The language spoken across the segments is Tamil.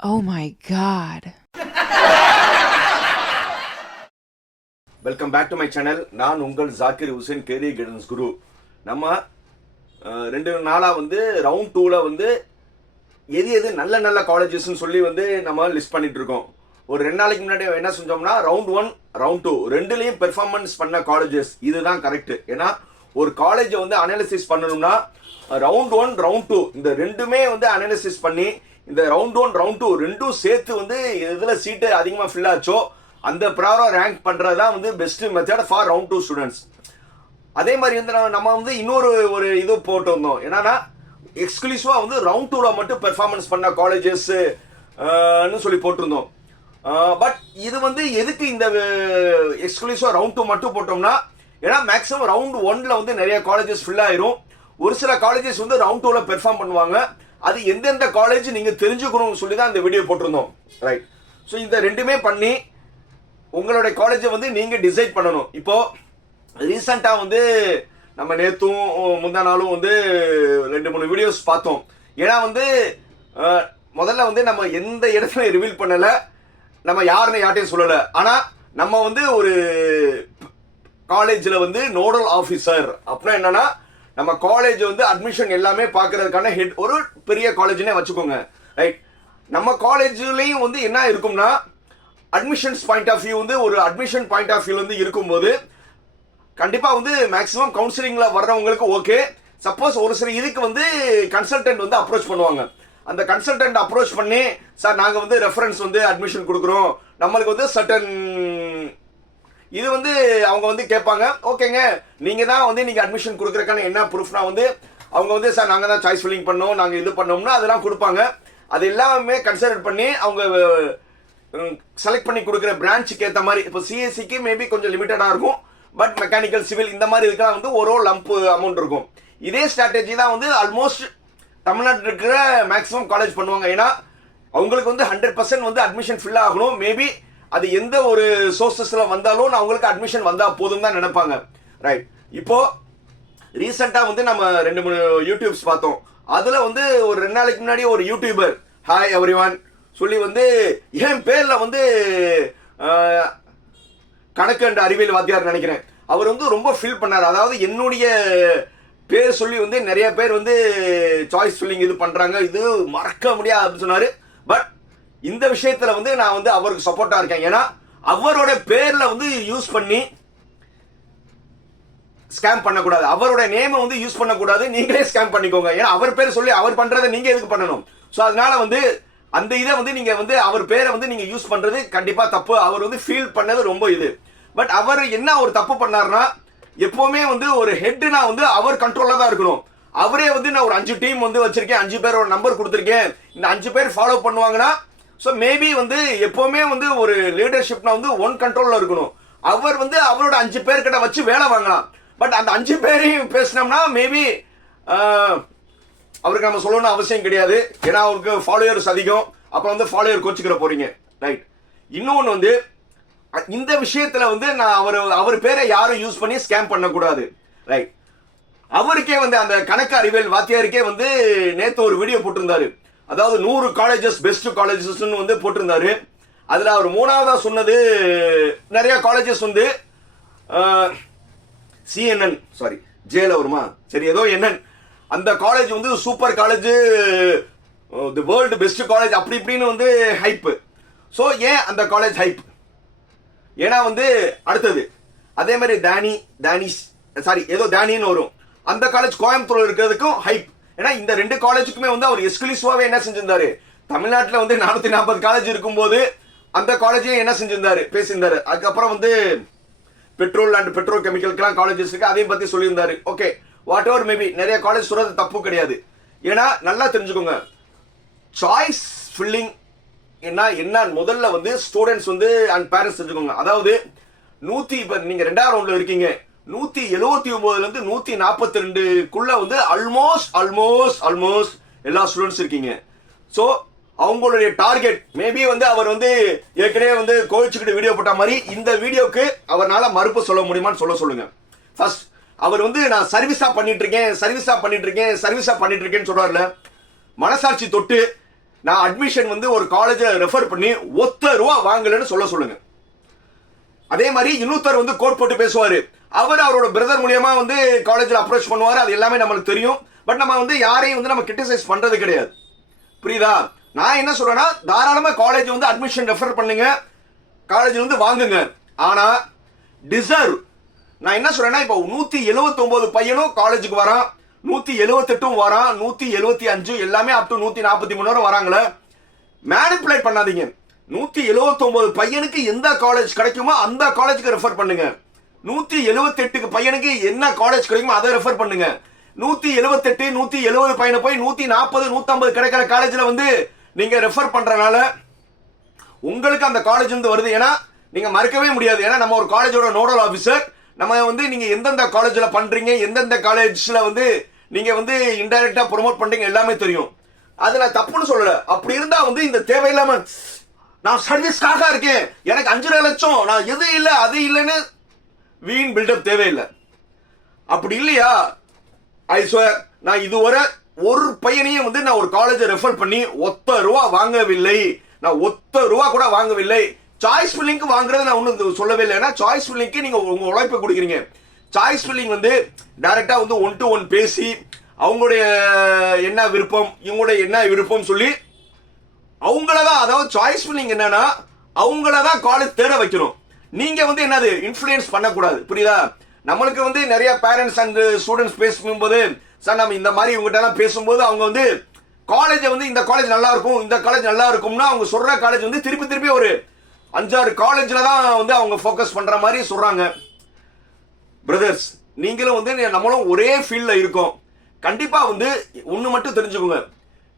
Oh my god. Welcome back to my channel நான் உங்கள் ஜாக்கிர் ஹுசேன் கேரியர் கைடன்ஸ் குரு நம்ம ரெண்டு நாளாக வந்து ரவுண்ட் டூவில் வந்து எது எது நல்ல நல்ல காலேஜஸ்னு சொல்லி வந்து நம்ம லிஸ்ட் பண்ணிட்டு இருக்கோம். ஒரு ரெண்டு நாளைக்கு முன்னாடி என்ன செஞ்சோம்னா ரவுண்ட் ஒன் ரவுண்ட் டூ ரெண்டுலேயும் பெர்ஃபார்மன்ஸ் பண்ண காலேஜஸ் இதுதான் கரெக்ட் ஏன்னா ஒரு காலேஜை வந்து அனாலிசிஸ் பண்ணணும்னா ரவுண்ட் ஒன் ரவுண்ட் டூ இந்த ரெண்டுமே வந்து அனாலிசிஸ் பண்ணி இந்த ரவுண்ட் ஒன் ரவுண்ட் டூ ரெண்டும் சேர்த்து வந்து எதில் சீட்டு அதிகமாக ஃபில் ஆச்சோ அந்த ப்ராரம் ரேங்க் பண்ணுறது தான் வந்து best method for round two students அதே மாதிரி வந்து நம்ம- வந்து இன்னொரு ஒரு இது போட்டு வந்தோம். என்னன்னா எக்ஸ்க்ளூசிவாக வந்து ரவுண்ட் டூவில் மட்டும் பெர்ஃபார்மன்ஸ் பண்ண காலேஜஸ் சொல்லி போட்டிருந்தோம். பட் இது வந்து எதுக்கு இந்த எக்ஸ்க்ளூசிவாக ரவுண்ட் டூ மட்டும் போட்டோம்னா ஏன்னா மேக்ஸிமம் ரவுண்ட் ஒன்ல வந்து நிறைய காலேஜஸ் ஃபில் ஆயிரும். ஒரு சில காலேஜஸ் வந்து ரவுண்ட் டூவில் பெர்ஃபார்ம் பண்ணுவாங்க. அது எந்தெந்த காலேஜ் நீங்கள் தெரிஞ்சுக்கணும்னு சொல்லி தான் இந்த வீடியோ போட்டிருந்தோம். ரைட் ஸோ இந்த ரெண்டுமே பண்ணி உங்களுடைய காலேஜை வந்து நீங்க டிசைட் பண்ணணும். இப்போ ரீசெண்டா வந்து நம்ம நேத்தும் முந்தா நாளும் வந்து ரெண்டு மூணு வீடியோஸ் பார்த்தோம். ஏன்னா வந்து முதல்ல வந்து நம்ம எந்த இடத்துல ரிவீல் பண்ணல நம்ம யாருன்னு யார்ட்டையும் சொல்லல. ஆனா நம்ம வந்து ஒரு காலேஜில் வந்து நோடல் ஆஃபீஸர் அப்படின்னா என்னன்னா நம்ம காலேஜ் வந்து அட்மிஷன் எல்லாமே பார்க்கறதுக்கான ஹெட் ஒரு பெரிய காலேஜ்னே வச்சுக்கோங்க. ரைட் நம்ம காலேஜ்லேயும் வந்து என்ன இருக்கும்னா அட்மிஷன்ஸ் பாயிண்ட் ஆஃப் வியூ வந்து ஒரு அட்மிஷன் பாயிண்ட் ஆஃப் வியூ வந்து இருக்கும்போது கண்டிப்பாக வந்து மேக்ஸிமம் கவுன்சிலிங்கில் வர்றவங்களுக்கு ஓகே சப்போஸ் ஒரு சில இதுக்கு வந்து கன்சல்டன்ட் வந்து அப்ரோச் பண்ணுவாங்க. அந்த கன்சல்டன்ட் அப்ரோச் பண்ணி சார் நாங்கள் வந்து ரெஃபரன்ஸ் வந்து அட்மிஷன் கொடுக்குறோம். நம்மளுக்கு வந்து சட்டன் இது வந்து அவங்க வந்து கேட்பாங்க. ஓகேங்க. நீங்க தான் வந்து நீங்க அட்மிஷன் கொடுக்குறக்கான என்ன ப்ரூஃப்னா வந்து அவங்க வந்து சார் நாங்கள் தான் சாய்ஸ் ஃபில்லிங் பண்ணோம். நாங்கள் இது பண்ணோம்னா அதெல்லாம் கொடுப்பாங்க. அது எல்லாமே கன்சிடர் பண்ணி அவங்க செலக்ட் பண்ணி கொடுக்குற பிரான்ச்சுக்கு ஏற்ற மாதிரி இப்போ சிஎஸ்சிக்கு மேபி கொஞ்சம் லிமிட்டடாக இருக்கும். பட் மெக்கானிக்கல் சிவில் இந்த மாதிரி இதுக்கெல்லாம் வந்து ஒரு லம்ப் அமௌண்ட் இருக்கும். இதே ஸ்ட்ராட்டஜி தான் வந்து ஆல்மோஸ்ட் தமிழ்நாட்டில் இருக்கிற மேக்ஸிமம் காலேஜ் பண்ணுவாங்க. ஏன்னா அவங்களுக்கு வந்து ஹண்ட்ரட் பர்சன்ட் வந்து அட்மிஷன் ஃபில் ஆகணும். மேபி அது எந்த ஒரு சோர்சஸ்ல வந்தாலும் நான் அவங்களுக்கு அட்மிஷன் வந்தா போதும் தான் நினைப்பாங்க. ரைட் இப்போ ரீசெண்டா வந்து நம்ம ரெண்டு மூணு யூடியூப்ஸ் பார்த்தோம். அதுல வந்து ஒரு ரெண்டு நாளைக்கு முன்னாடி ஒரு யூடியூபர் ஹாய் எவ்ரி சொல்லி வந்து என் பேர்ல வந்து கணக்கு அண்ட் அறிவியல் வாத்தியார் நினைக்கிறேன். அவர் வந்து ரொம்ப ஃபீல் பண்ணார். அதாவது என்னுடைய பேர் சொல்லி வந்து நிறைய பேர் வந்து சாய்ஸ் ஃபில்லிங் இது பண்றாங்க. இது மறக்க முடியாது அப்படின்னு சொன்னாரு. பட் இந்த விஷயத்துல வந்து நான் வந்து அவருக்கு சப்போர்ட்டா இருக்கேன். ஏன்னா அவரோட பேர்ல வந்து யூஸ் பண்ணி ஸ்கேம் பண்ணக்கூடாது. அவரோட நேமை வந்து யூஸ் பண்ணக்கூடாது. நீங்களே ஸ்கேம் பண்ணிக்கோங்க. ஏன்னா அவர் பேர் சொல்லி அவர் பண்றதை நீங்க எதுக்கு பண்ணணும்? ஸோ அதனால வந்து அந்த இதை வந்து நீங்க வந்து அவர் பேரை வந்து நீங்க யூஸ் பண்றது கண்டிப்பா தப்பு. அவர் வந்து ஃபீல் பண்ணது ரொம்ப இது. பட் அவர் என்ன ஒரு தப்பு பண்ணாருன்னா எப்பவுமே வந்து ஒரு ஹெட்னா வந்து அவர் கண்ட்ரோல்ல தான் இருக்கணும். அவரே வந்து நான் ஒரு அஞ்சு டீம் வந்து வச்சிருக்கேன். அஞ்சு பேரோட நம்பர் கொடுத்துருக்கேன். இந்த அஞ்சு பேர் ஃபாலோ பண்ணுவாங்கன்னா ஸோ மேபி வந்து எப்போவுமே வந்து ஒரு லீடர்ஷிப்னா வந்து ஒன் கண்ட்ரோலில் இருக்கணும். அவர் வந்து அவரோட அஞ்சு பேர்கிட்ட வச்சு வேலை வாங்கலாம். பட் அந்த அஞ்சு பேரையும் பேசினோம்னா மேபி அவருக்கு நம்ம சொல்லணும்னு அவசியம் கிடையாது. ஏன்னா அவருக்கு ஃபாலோயர்ஸ் அதிகம். அப்போ வந்து ஃபாலோயர் கோச்சிக்கிற போறீங்க. ரைட் இன்னொன்று வந்து இந்த விஷயத்துல வந்து நான் அவர் அவர் பேரை யாரும் யூஸ் பண்ணி ஸ்கேம் பண்ணக்கூடாது. ரைட் அவருக்கே வந்து அந்த கணக்கு அறிவியல் வாத்தியாருக்கே வந்து நேற்று ஒரு வீடியோ போட்டிருந்தாரு. அதாவது நூறு காலேஜஸ் பெஸ்ட் காலேஜஸ் வந்து போட்டிருந்தாரு. அதுல அவர் மூணாவதா சொன்னது நிறைய காலேஜஸ் வந்து சிஎன்என் சாரி ஜேல வருமா? சரி ஏதோ என்னன் அந்த காலேஜ் வந்து super college the world best college அப்படி இப்படின்னு வந்து ஹைப் ஸோ ஏன் அந்த காலேஜ் ஹைப் ஏன்னா வந்து அடுத்தது அதே மாதிரி தானி தானிஷ் சாரி ஏதோ தானின்னு வரும். அந்த காலேஜ் கோயம்புத்தூர் இருக்கிறதுக்கும் ஹைப் ஏன்னா இந்த ரெண்டு காலேஜுக்குமே வந்து அவர் எக்ஸ்க்ளூசிவாவே என்ன செஞ்சிருந்தாரு? தமிழ்நாட்டில் வந்து நானூத்தி நாற்பது காலேஜ் இருக்கும்போது அந்த காலேஜையும் என்ன செஞ்சிருந்தாரு? பேசியிருந்தாரு. அதுக்கப்புறம் வந்து பெட்ரோல் அண்ட் பெட்ரோல் கெமிக்கலுக்கெல்லாம் காலேஜஸ் இருக்கு. அதையும் பத்தி சொல்லியிருந்தாரு. ஓகே வாட் எவர் மேபி நிறைய காலேஜ் சொல்றது தப்பு கிடையாது. ஏன்னா நல்லா தெரிஞ்சுக்கோங்க. சாய்ஸ் ஃபில்லிங் என்ன என்ன முதல்ல வந்து ஸ்டூடெண்ட்ஸ் வந்து அண்ட் பேரண்ட்ஸ் தெரிஞ்சுக்கோங்க. அதாவது நூத்தி இப்ப நீங்க ரெண்டாவது ரவுண்ட்ல இருக்கீங்க. நூத்தி எழுபத்தி ஒன்பதுல இருந்து நூத்தி நாற்பத்தி ரெண்டுக்குள்ள வந்து ஆல்மோஸ்ட் ஆல்மோஸ்ட் ஆல்மோஸ்ட் எல்லா ஸ்டூடெண்ட்ஸ் இருக்கீங்க. ஸோ அவங்களுடைய டார்கெட் மேபி வந்து அவர் வந்து ஏற்கனவே வந்து கோவிச்சுக்கிட்டு வீடியோ போட்ட மாதிரி இந்த வீடியோக்கு அவரால் மறுப்பு சொல்ல முடியுமான்னு சொல்ல சொல்லுங்க. ஃபர்ஸ்ட் அவர் வந்து நான் சர்வீஸா பண்ணிட்டு இருக்கேன் சர்வீஸா பண்ணிட்டு இருக்கேன் சர்வீஸா பண்ணிட்டு இருக்கேன்னு சொல்றாருல. மனசாட்சி தொட்டு நான் அட்மிஷன் வந்து ஒரு காலேஜை ரெஃபர் பண்ணி ஒத்த ரூபா வாங்கலைன்னு சொல்ல சொல்லுங்க. அதே மாதிரி இன்னொருத்தர் வந்து கோட் போட்டு பேசுவார். அவர் அவரோட பிரதர் மூலியமா வந்து காலேஜில் அப்ரோச் பண்ணுவார். அது எல்லாமே நம்மளுக்கு தெரியும். பட் நம்ம வந்து யாரையும் வந்து நம்ம கிரிட்டிசைஸ் பண்ணுறது கிடையாது. புரியுதா? நான் என்ன சொல்றேன்னா தாராளமாக காலேஜ் வந்து அட்மிஷன் ரெஃபர் பண்ணுங்க. காலேஜ் வந்து வாங்குங்க. ஆனால் டிசர்வ் நான் என்ன சொல்றேன்னா இப்போ நூற்றி எழுபத்தொம்போது பையனும் காலேஜுக்கு வரான். நூற்றி எழுபத்தெட்டும் வரான். நூற்றி எழுபத்தி அஞ்சு எல்லாமே அப் டு நூற்றி நாற்பத்தி மூணு வரை வராங்களே. மேனிப்புலேட் பண்ணாதீங்க. நூத்தி எழுபத்தொம்போது ஒன்பது பையனுக்கு எந்த காலேஜ் கிடைக்குமோ அந்த காலேஜுக்கு ரெஃபர் பண்ணுங்க. நூத்தி எழுபத்தெட்டுக்கு பையனுக்கு என்ன காலேஜ் கிடைக்குமோ அதை ரெஃபர் பண்ணுங்க. நூத்தி எழுபத்தெட்டு நூத்தி எழுபது பையனை போய் நூத்தி நாற்பது நூத்தம்பது கிடைக்கிற காலேஜ்ல வந்து நீங்க ரெஃபர் பண்றனால உங்களுக்கு அந்த காலேஜ் வந்து வருது. ஏன்னா நீங்க மறக்கவே முடியாது. ஏன்னா நம்ம ஒரு காலேஜோட நோடல் ஆஃபீஸர் நம்ம வந்து நீங்க எந்தெந்த காலேஜ்ல பண்றீங்க எந்தெந்த காலேஜ்ல வந்து நீங்க வந்து இன்டைரக்டா ப்ரோமோட் பண்றீங்க எல்லாமே தெரியும். அது நான் தப்புன்னு சொல்லல. அப்படி இருந்தா வந்து இந்த தேவையில்லாம நான் சர்வீஸ்க்காக இருக்கேன். எனக்கு அஞ்சரை லட்சம். நான் எது இல்லை அது இல்லைன்னு வீண் பில்டப் தேவையில்லை. அப்படி இல்லையா? ஐ ஸ்வேர் நான் இதுவரை ஒரு பையனையும் வந்து நான் ஒரு காலேஜை ரெஃபர் பண்ணி ஒத்த ரூபா வாங்கவில்லை. நான் ஒத்த ரூபா கூட வாங்கவில்லை. சாய்ஸ் ஃபில்லிங்க்கு வாங்குறது நான் ஒன்றும் சொல்லவே இல்லை. ஏன்னா சாய்ஸ் ஃபில்லிங்க்கு நீங்கள் உங்கள் உழைப்பை கொடுக்குறீங்க. சாய்ஸ் ஃபில்லிங் வந்து டேரெக்டாக வந்து ஒன் டு ஒன் பேசி அவங்களுடைய என்ன விருப்பம் இவங்களுடைய என்ன விருப்பம் சொல்லி அவங்கள தான் அதாவது சாய்ஸ் பண்ணீங்க என்னன்னா அவங்கள தான் காலேஜ் தேட வைக்கணும். நீங்க வந்து என்னது இன்ஃப்ளூயன்ஸ் பண்ணக்கூடாது. புரியுதா? நம்மளுக்கு வந்து நிறைய பேரண்ட்ஸ் அண்ட் ஸ்டூடெண்ட்ஸ் பேசும்போது சார் நம்ம இந்த மாதிரி இவங்ககிட்ட எல்லாம் பேசும்போது அவங்க வந்து காலேஜை வந்து இந்த காலேஜ் நல்லா இருக்கும் இந்த காலேஜ் நல்லா இருக்கும்னா அவங்க சொல்ற காலேஜ் வந்து திருப்பி திருப்பி ஒரு அஞ்சாறு காலேஜில் தான் வந்து அவங்க ஃபோக்கஸ் பண்ற மாதிரி சொல்றாங்க. பிரதர்ஸ் நீங்களும் வந்து நம்மளும் ஒரே ஃபீல்டில் இருக்கோம். கண்டிப்பா வந்து ஒன்று மட்டும் தெரிஞ்சுக்கோங்க.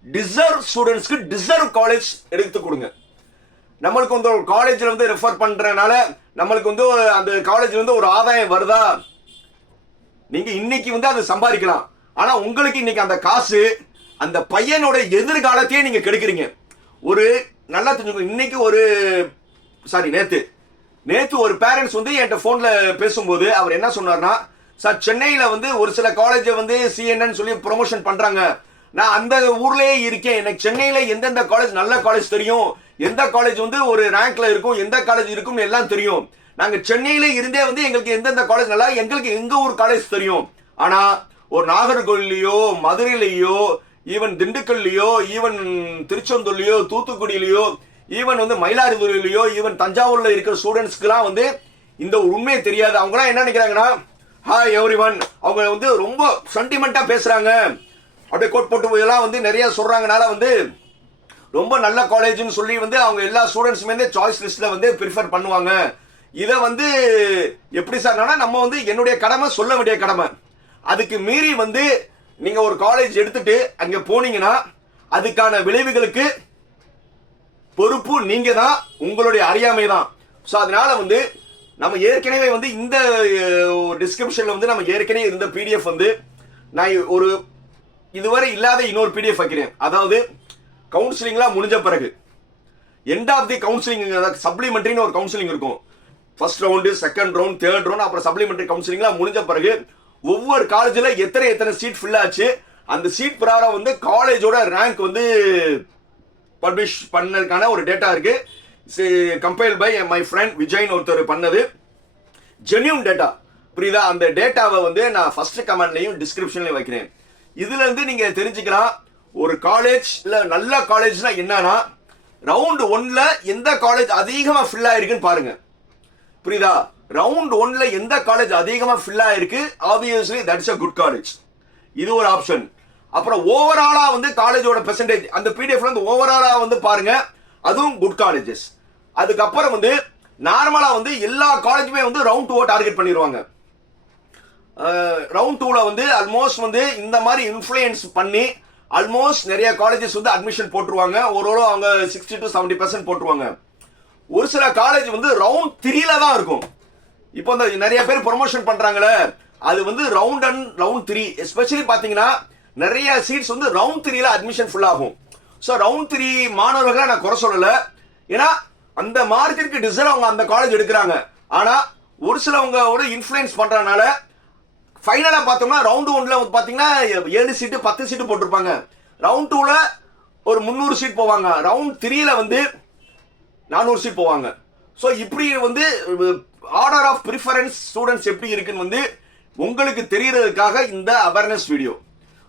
டிசர்வ் ஸ்டூடெண்ட்ஸ்க்கு டிசர்வ் காலேஜ் எடுத்து கொடுங்க. நம்மளுக்கு வந்து ஒரு காலேஜில் வந்து ரெஃபர் பண்ணுறனால நம்மளுக்கு வந்து அந்த காலேஜில் வந்து ஒரு ஆதாயம் வருதா? நீங்கள் இன்னைக்கு வந்து அதை சம்பாதிக்கலாம். ஆனால் உங்களுக்கு இன்னைக்கு அந்த காசு அந்த பையனோட எதிர்காலத்தையே நீங்கள் கெடுக்கிறீங்க. ஒரு நல்லா தெரிஞ்சுக்கணும் இன்னைக்கு ஒரு சாரி நேற்று நேற்று ஒரு பேரண்ட்ஸ் வந்து என்கிட்ட ஃபோனில் பேசும்போது அவர் என்ன சொன்னார்னா சார் சென்னையில் வந்து ஒரு சில காலேஜை வந்து சிஎன்என் சொல்லி ப்ரொமோஷன் பண்ணுறாங்க நான் அந்த ஊர்லயே இருக்கேன். எனக்கு சென்னையில எந்தெந்த காலேஜ் நல்ல காலேஜ் தெரியும்? எந்த காலேஜ் வந்து ஒரு ரேங்க்ல இருக்கும்? எந்த காலேஜ் இருக்கும்னு எல்லாம் தெரியும். நாங்க சென்னையில இருந்தே வந்து எங்களுக்கு எந்தெந்த காலேஜ் நல்லா எங்களுக்கு எங்க ஊர் காலேஜ் தெரியும். ஆனா ஒரு நாகர்கோவில்லையோ மதுரையிலையோ ஈவன் திண்டுக்கல்லையோ ஈவன் திருச்செந்தூர்லயோ தூத்துக்குடியிலையோ ஈவன் வந்து மயிலாடுதுறையிலையோ ஈவன் தஞ்சாவூர்ல இருக்கிற ஸ்டூடெண்ட்ஸ்க்குலாம் வந்து இந்த உண்மையை உண்மையே தெரியாது. அவங்கலாம் என்ன நினைக்கிறாங்கன்னா ஹாய் எவ்ரி ஒன் அவங்க வந்து ரொம்ப சென்டிமெண்டா பேசுறாங்க. அப்படியே கோட் போட்டு இதெல்லாம் வந்து நிறைய சொல்கிறாங்கனால வந்து ரொம்ப நல்ல காலேஜ்னு சொல்லி வந்து அவங்க எல்லா ஸ்டூடெண்ட்ஸுமே சாய்ஸ் லிஸ்ட்டில் வந்து ப்ரிஃபர் பண்ணுவாங்க. இதை வந்து எப்படி சார்னா நம்ம வந்து என்னுடைய கடமை சொல்ல வேண்டிய கடமை. அதுக்கு மீறி வந்து நீங்கள் ஒரு காலேஜ் எடுத்துட்டு அங்கே போனீங்கன்னா அதுக்கான விளைவுகளுக்கு பொறுப்பு நீங்கள் தான் உங்களுடைய அறியாமை தான் ஸோ அதனால் வந்து நம்ம ஏற்கனவே வந்து இந்த டிஸ்கிரிப்ஷனில் வந்து நம்ம ஏற்கனவே இருந்த பிடிஎஃப் வந்து நான் ஒரு இதுவரை இல்லாத இன்னொரு பிடிஎஃப் வைக்கிறேன். அதாவது கவுன்சிலிங்லாம் முடிஞ்ச பிறகு எண்ட் ஆஃப் தி கவுன்சிலிங் சப்ளிமெண்ட்ரின்னு ஒரு கவுன்சிலிங் இருக்கும். First round second round third round அப்புறம் சப்ளிமெண்ட்ரி கவுன்சிலிங்லாம் முடிஞ்ச பிறகு ஒவ்வொரு காலேஜில் எத்தனை எத்தனை சீட் ஃபில் ஆச்சு அந்த சீட் பிரகாரம் வந்து காலேஜோட ரேங்க் வந்து பப்ளிஷ் பண்ணதுக்கான ஒரு டேட்டா இருக்கு. கம்பைல் பை மை ஃப்ரெண்ட் விஜய்னு ஒருத்தர் பண்ணது. ஜென்யூன் டேட்டா புரியுதா? அந்த டேட்டாவை வந்து நான் ஃபர்ஸ்ட் கமெண்ட்லையும் டிஸ்கிரிப்ஷன்லையும் வைக்கிறேன். இதுல இருந்து நீங்க தெரிஞ்சுக்கலாம் ஒரு காலேஜ் இல்ல நல்ல காலேஜ்னா என்னன்னா ரவுண்ட் ஒன்ல எந்த காலேஜ் அதிகமா ஃபில் ஆயிருக்குன்னு பாருங்க. புரியுதா? ரவுண்ட் ஒன்ல எந்த காலேஜ் அதிகமா ஃபில் ஆயிருக்கு? Obviously that's a good college இது ஒரு ஆப்ஷன் அப்புறம் ஓவராலா வந்து காலேஜோட பெர்சன்டேஜ் அந்த பிடிஎஃப்ல வந்து ஓவராலா வந்து பாருங்க அதுவும் குட் காலேஜஸ் அதுக்கப்புறம் வந்து நார்மலா வந்து எல்லா காலேஜுமே வந்து ரவுண்ட் டூவை டார்கெட் பண்ணிடுவாங்க ரவுண்ட் டூவில் வந்து ஆல்மோஸ்ட் வந்து இந்த மாதிரி இன்ஃப்ளூயன்ஸ் பண்ணி ஆல்மோஸ்ட் நிறைய காலேஜஸ் வந்து அட்மிஷன் போட்டுருவாங்க. ஓரளவு அவங்க சிக்ஸ்டி டு செவன்டி பர்சன்ட் போட்டுருவாங்க. ஒரு சில காலேஜ் வந்து ரவுண்ட் த்ரீல தான் இருக்கும். இப்போ இந்த நிறைய பேர் ப்ரொமோஷன் பண்ணுறாங்களே அது வந்து round and round three especially பார்த்தீங்கன்னா நிறைய சீட்ஸ் வந்து ரவுண்ட் த்ரீல அட்மிஷன் ஃபுல் ஆகும். ஸோ ரவுண்ட் த்ரீ மாணவர்களை நான் குறை சொல்லலை. ஏன்னா அந்த மார்க்கிற்கு டிசைன் அவங்க அந்த காலேஜ் எடுக்கிறாங்க. ஆனால் ஒரு சிலவங்க ஒரு இன்ஃப்ளூயன்ஸ் பண்ணுறதுனால ஃபைனலாக பார்த்தோம்னா ரவுண்டு ஒன்ல வந்து பார்த்தீங்கன்னா ஏழு சீட்டு பத்து சீட்டு போட்டிருப்பாங்க. ரவுண்ட் டூவில் ஒரு முந்நூறு சீட் போவாங்க. ரவுண்ட் த்ரீயில் வந்து நானூறு சீட் போவாங்க. ஸோ இப்படி வந்து ஆர்டர் ஆஃப் ப்ரிஃபரன்ஸ் ஸ்டூடெண்ட்ஸ் எப்படி இருக்குன்னு வந்து உங்களுக்கு தெரியறதுக்காக இந்த அவேர்னஸ் வீடியோ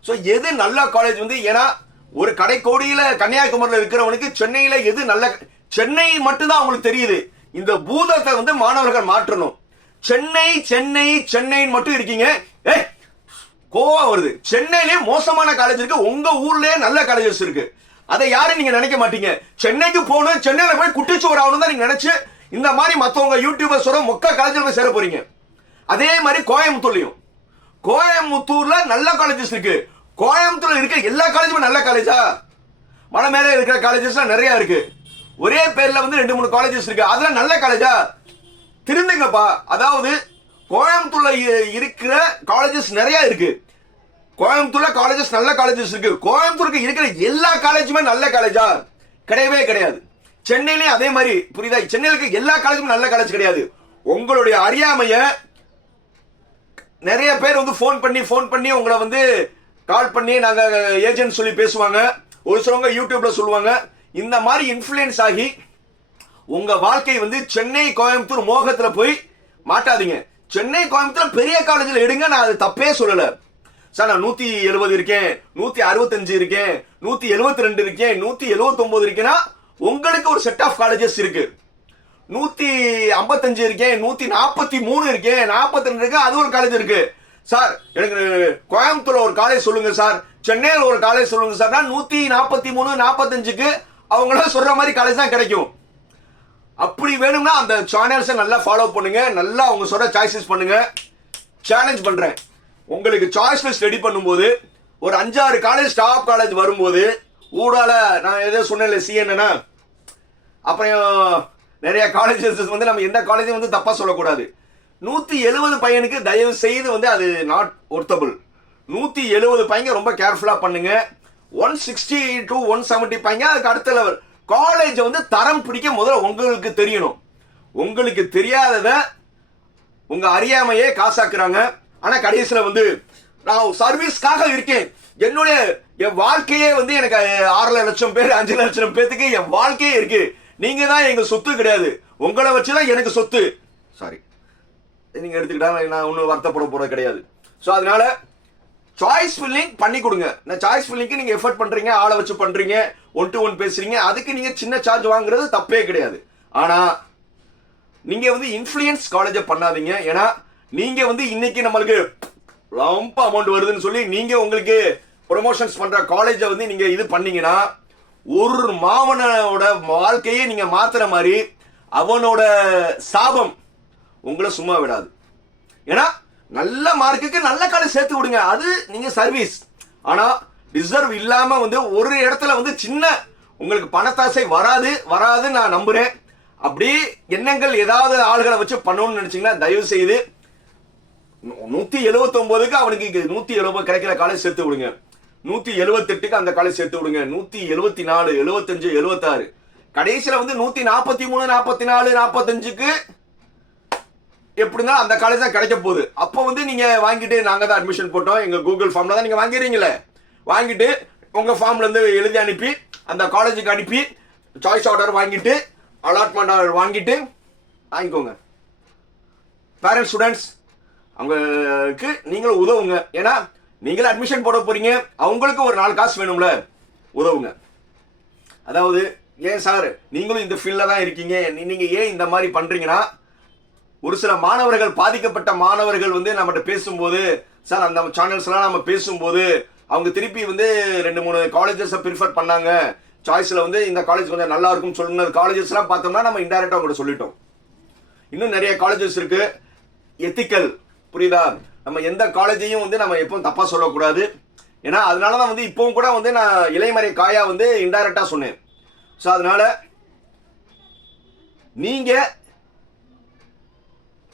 ஸோ எது நல்ல காலேஜ் வந்து ஏன்னா ஒரு கடைக்கோடியில் கன்னியாகுமரியில் இருக்கிறவனுக்கு சென்னையில் எது நல்ல சென்னை மட்டும்தான் அவங்களுக்கு தெரியுது. இந்த பூதத்தை வந்து மாணவர்கள் மாற்றணும். சென்னை சென்னை சென்னைன்னு மட்டும் இருக்கீங்க. ஏ கோவா வருது. சென்னையிலே மோசமான காலேஜ் இருக்கு. உங்க ஊர்லயே நல்ல காலேஜஸ் இருக்கு. அதை யாரும் நீங்க நினைக்க மாட்டீங்க. சென்னைக்கு போகணும் சென்னையில போய் குட்டிச்சுவர் ஆகணும் தான் நீங்க நினைச்சு இந்த மாதிரி மத்தவங்க யூடியூபர்ஸோட மொக்க காலேஜில் போய் சேர போறீங்க. அதே மாதிரி கோயம்புத்தூர்லயும். கோயம்புத்தூர்ல நல்ல காலேஜஸ் இருக்கு. கோயம்புத்தூர்ல இருக்க எல்லா காலேஜுமே நல்ல காலேஜா மலை மேல இருக்கிற காலேஜஸ்லாம் நிறைய இருக்கு. ஒரே பேர்ல வந்து ரெண்டு மூணு காலேஜஸ் இருக்கு. அதெல்லாம் நல்ல காலேஜா திருந்துங்கப்பா. அதாவது கோயம்புத்தூர்ல இருக்கிற காலேஜஸ் நிறைய இருக்கு. கோயம்புத்தூர்ல காலேஜஸ் நல்ல காலேஜஸ் இருக்கு. கோயம்புத்தூருக்கு இருக்கிற எல்லா காலேஜுமே நல்ல காலேஜா கிடையவே கிடையாது. சென்னையிலயும் அதே மாதிரி புரியுதா? சென்னையில இருக்க எல்லா காலேஜுமே நல்ல காலேஜ் கிடையாது. உங்களுடைய அறியாமைய நிறைய பேர் வந்து ஃபோன் பண்ணி ஃபோன் பண்ணி உங்களை வந்து கால் பண்ணி நாங்கள் ஏஜென்ட் சொல்லி பேசுவாங்க. ஒரு சிலவங்க யூடியூப்ல சொல்லுவாங்க. இந்த மாதிரி இன்ஃப்ளூயன்ஸ் ஆகி உங்க வாழ்க்கை வந்து சென்னை கோயம்புத்தூர் மோகத்துல போய் மாட்டாதீங்க. சென்னை கோயம்புத்தூர் பெரிய காலேஜில் எடுங்க நான் அது தப்பே சொல்லல. சார் நான் நூத்தி எழுபது இருக்கேன் நூத்தி அறுபத்தஞ்சு இருக்கேன் நூத்தி எழுபத்தி ரெண்டு இருக்கேன் நூத்தி எழுபத்தி ஒன்பது இருக்கேன்னா உங்களுக்கு ஒரு செட் ஆஃப் காலேஜஸ் இருக்கு. நூத்தி ஐம்பத்தஞ்சு இருக்கேன் நூத்தி நாற்பத்தி மூணு இருக்கேன் நாற்பத்தி ரெண்டு இருக்கு அது ஒரு காலேஜ் இருக்கு. சார் எனக்கு கோயம்புத்தூர்ல ஒரு காலேஜ் சொல்லுங்க சார். சென்னையில் ஒரு காலேஜ் சொல்லுங்க சார். நான் நூத்தி நாற்பத்தி மூணு நாற்பத்தஞ்சுக்கு அவங்கள சொல்ற மாதிரி காலேஜ் தான் கிடைக்கும். அப்படி வேணும்னா அந்த சேனல்ஸை நல்லா ஃபாலோ பண்ணுங்க. நல்லா அவங்க சொல்ற சாய்ஸஸ் பண்ணுங்க. சேலஞ்ச் பண்றேன். உங்களுக்கு சாய்ஸ் லிஸ்ட் ரெடி பண்ணும்போது ஒரு அஞ்சாறு காலேஜ் டாப் காலேஜ் வரும்போது ஊடால நான் எதோ சொன்னேன்ல சிஎன்னா அப்புறம் நிறைய காலேஜஸ் வந்து நம்ம எந்த காலேஜும் வந்து தப்பாக சொல்லக்கூடாது. நூற்றி எழுபது பையனுக்கு தயவு செய்து வந்து அது நாட் ஒர்த்தபிள் நூற்றி எழுபது பையங்க ரொம்ப கேர்ஃபுல்லாக பண்ணுங்க. One sixty to one seventy பையங்க அதுக்கு அடுத்த லெவல் காலேஜ் வந்து தரம் பிடிக்க முதல்ல உங்களுக்கு தெரியணும். உங்களுக்கு தெரியாதத உங்க அறியாமையே காசாக்குறாங்க. ஆனா கடைசியில வந்து நான் சர்வீஸ்க்காக இருக்கேன். என்னுடைய என் வாழ்க்கையே வந்து எனக்கு ஆறு லட்சம் பேர் அஞ்சு லட்சம் பேத்துக்கு என் வாழ்க்கையே இருக்கு. நீங்க தான் எங்க சொத்து கிடையாது. உங்களை வச்சுதான் எனக்கு சொத்து. சாரி நீங்க எடுத்துக்கிட்டா நான் ஒன்றும் வருத்தப்பட போறது கிடையாது. ஸோ அதனால சாய்ஸ் ஃபில்லிங் பண்ணி கொடுங்க. நான் சாய்ஸ் ஃபில்லிங்க்கு நீங்க எஃபர்ட் பண்றீங்க ஆளை வச்சு பண்றீங்க ஒன் டு ஒன் பேசுறீங்க அதுக்கு நீங்க சின்ன சார்ஜ் வாங்குறது தப்பே கிடையாது. ஆனா நீங்க வந்து இன்ஃப்ளூயன்ஸ் காலேஜை பண்ணாதீங்க. ஏன்னா நீங்க வந்து இன்னைக்கு நம்மளுக்கு ரொம்ப அமௌண்ட் வருதுன்னு சொல்லி நீங்க உங்களுக்கு ப்ரொமோஷன்ஸ் பண்ற காலேஜை வந்து நீங்க இது பண்ணீங்கன்னா ஒரு மாவனோட வாழ்க்கையே நீங்க மாத்துற மாதிரி அவனோட சாபம் உங்களை சும்மா விடாது. ஏன்னா நல்ல மார்க்குக்கு நல்ல காலேஜ் சேர்த்து விடுங்க அது நீங்க சர்வீஸ் ஆனா ரிசர்வ் இல்லாம வந்து ஒரு இடத்துல வந்து சின்ன உங்களுக்கு பணத்தாசை வராது வராது நான் நம்புறேன். அப்படி எண்ணங்கள் ஏதாவது ஆள்களை வச்சு பண்ணணும்னு நினைச்சீங்கன்னா தயவு செய்து நூ- நூத்தி எழுபத்தி ஒன்பதுக்கு அவனுக்கு நூற்றி நூத்தி எழுபது கிடைக்கிற காலேஜ் சேர்த்து விடுங்க நூத்தி எழுபத்தெட்டுக்கு அந்த காலேஜ் சேர்த்து விடுங்க நூத்தி எழுபத்தி நாலு எழுபத்தஞ்சு எழுபத்தாறு கடைசியில வந்து நூத்தி நாற்பத்தி மூணு நாற்பத்தி நாலு நாற்பத்தஞ்சுக்கு எப்படின்னா அந்த காலேஜ் தான் கிடைக்க போகுது. அப்போ வந்து நீங்க வாங்கிட்டு நாங்க தான் அட்மிஷன் போட்டோம். எங்க கூகுள் ஃபார்ம்ல தான் நீங்க வாங்கிறீங்களே. வாங்கிட்டு உங்க ஃபார்ம்ல இருந்து எழுதி அனுப்பி அந்த காலேஜுக்கு அனுப்பி சாய்ஸ் ஆர்டர் வாங்கிட்டு அலாட்மெண்ட் ஆர்டர் வாங்கிட்டு வாங்கிக்கோங்க. பேரண்ட்ஸ் ஸ்டூடெண்ட்ஸ் அவங்களுக்கு நீங்களும் உதவுங்க. ஏன்னா நீங்களும் அட்மிஷன் போட போறீங்க. அவங்களுக்கு ஒரு நாலு காசு வேணும்ல. உதவுங்க. அதாவது ஏன் சார் நீங்களும் இந்த ஃபீல்ட்ல தான் இருக்கீங்க. நீங்கள் நீங்க ஏன் இந்த மாதிரி பண்றீங்கன்னா ஒரு சில மாணவர்கள் பாதிக்கப்பட்ட மாணவர்கள் வந்து நம்மகிட்ட பேசும்போது சார் அந்த சேனல்ஸ்லாம் நம்ம பேசும்போது அவங்க திருப்பி வந்து ரெண்டு மூணு காலேஜஸை ப்ரிஃபர் பண்ணாங்க. சாய்ஸில் வந்து இந்த காலேஜ் கொஞ்சம் நல்லா இருக்கும்னு சொன்ன காலேஜஸ்லாம் பார்த்தோம்னா நம்ம இன்டெரக்டாக அவங்கள்ட்ட சொல்லிட்டோம். இன்னும் நிறைய காலேஜஸ் இருக்கு. எத்திக்கல் புரியுதா? நம்ம எந்த காலேஜையும் வந்து நம்ம எப்பவும் தப்பாக சொல்லக்கூடாது. ஏன்னா அதனால தான் வந்து இப்போவும் கூட வந்து நான் இளைமறை காயா வந்து இன்டைரக்டாக சொன்னேன். ஸோ அதனால நீங்கள்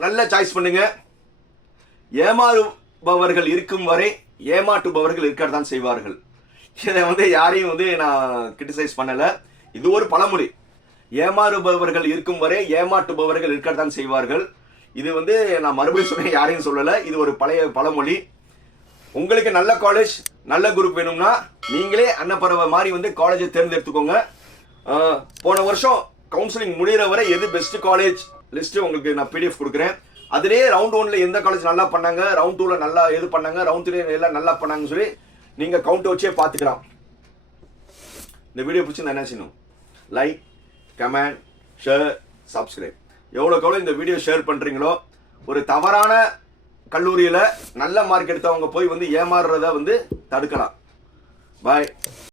நல்ல சாய்ஸ் பண்ணுங்க. ஏமாறுபவர்கள் இருக்கும் வரை ஏமாற்றுபவர்கள் தான் செய்வார்கள். இதை வந்து யாரையும் வந்து நான் கிரிட்டிசைஸ் பண்ணலை. இது ஒரு பழமொழி. ஏமாறுபவர்கள் இருக்கும் வரை ஏமாற்றுபவர்கள் இருக்கத்தான் செய்வார்கள். இது வந்து நான் மறுபடியும் சொன்னேன் யாரையும் சொல்லலை. இது ஒரு பழைய பழமொழி. உங்களுக்கு நல்ல காலேஜ் நல்ல குரூப் வேணும்னா நீங்களே அன்னப்பறவை மாதிரி வந்து காலேஜை தேர்ந்தெடுத்துக்கோங்க. போன வருஷம் கவுன்சிலிங் முடிகிற வரை எது பெஸ்ட் காலேஜ் லிஸ்ட்டு உங்களுக்கு நான் பிடிஎஃப் கொடுக்குறேன். அதிலே ரவுண்ட் ஒன்ல எந்த காலேஜ் நல்லா பண்ணாங்க ரவுண்ட் டூவில் நல்லா எது பண்ணாங்க ரவுண்ட் த்ரீ எல்லாம் நல்லா பண்ணாங்கன்னு சொல்லி நீங்கள் கவுண்ட் வச்சே பார்த்துக்கலாம். இந்த வீடியோ பிடிச்சிருந்தா என்ன செய்யணும்? லைக் கமெண்ட் ஷேர் சப்ஸ்கிரைப் எவ்வளோக்கு எவ்வளோ இந்த வீடியோ ஷேர் பண்ணுறீங்களோ ஒரு தவறான கல்லூரியில் நல்ல மார்க் எடுத்தவங்க போய் வந்து ஏமாறுறத வந்து தடுக்கலாம். பாய்